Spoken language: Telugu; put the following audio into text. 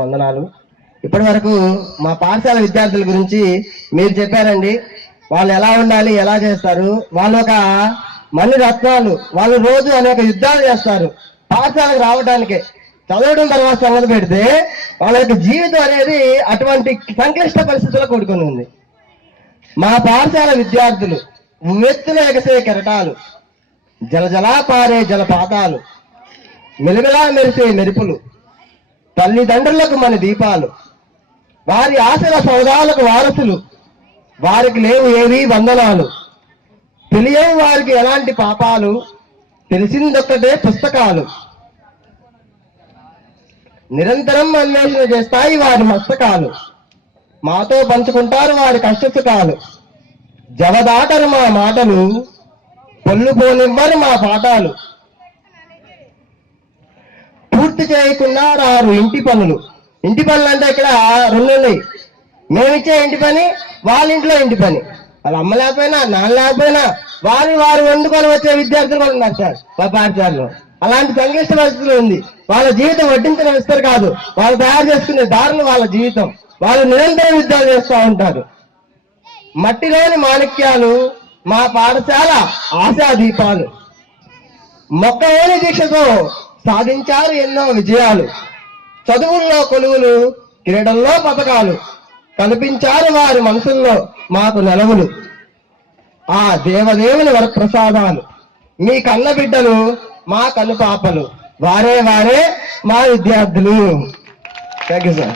వందనాలు. ఇప్పటి వరకు మా పాఠశాల విద్యార్థుల గురించి మీరు చెప్పారండి. వాళ్ళు ఎలా ఉండాలి ఎలా చేస్తారు వాళ్ళు ఒక మన్ని రత్నాలు వాళ్ళు రోజు అనేక యుద్ధాలు చేస్తారు. పాఠశాలకు రావడానికే చదవడం తర్వాత సంగతి పెడితే వాళ్ళ యొక్క జీవితం అనేది అటువంటి సంక్లిష్ట పరిస్థితుల్లో కూడుకొని ఉంది. మా పాఠశాల విద్యార్థులు ఉవ్వెత్తున ఎగసే కెరటాలు జలజలా పారే జలపాతాలు మెలుగులా మెరిసే మెరుపులు తల్లిదండ్రులకు మన దీపాలు. వారి ఆశల సౌదాలకు వారసులు. వారికి లేవు ఏవి వందనాలు. తెలియని వారికి ఎలాంటి పాపాలు? తెలిసిందొక్కటే పుస్తకాలు. నిరంతరం అన్వేషణ చేస్తాయి వారి మస్తకాలు. మాతో పంచుకుంటారు వారి కష్టసుఖాలు. జవదాటరు మా మాటలు పొల్లు పోనివ్వరు మా పాఠాలు. పూర్తి చేయకుండా రారు ఇంటి పనులు. ఇంటి పనులు అంటే ఇక్కడ రెండు ఉన్నాయి మేమిచ్చే ఇంటి పని వాళ్ళ ఇంట్లో ఇంటి పని. వాళ్ళ అమ్మ లేకపోయినా నాన్న లేకపోయినా వారి వారు వండుకొని వచ్చే విద్యార్థులు కూడా ఉన్నారు సార్ మా పాఠశాలలో. అలాంటి సంక్లిష్ట పరిస్థితులు ఉంది. వాళ్ళ జీవితం వడ్డించిన విస్తరు కాదు. వాళ్ళు తయారు చేసుకునే దారులు వాళ్ళ జీవితం. వాళ్ళు నిరంతరం యుద్ధాలు చేస్తూ ఉంటారు. మట్టిలోని మాణిక్యాలు మా పాఠశాల ఆశా దీపాలు మొక్కలేని దీక్షతో సాధించారు ఎన్నో విజయాలు. చదువుల్లో కొలువులు క్రీడల్లో పథకాలు కల్పించారు వారి మనసుల్లో మాకు నెలవులు ఆ దేవదేవుని వరప్రసాదాలు మీ కన్న బిడ్డలు మా కన్ను పాపలు వారే వారే మా విద్యార్థులు. Thank you sir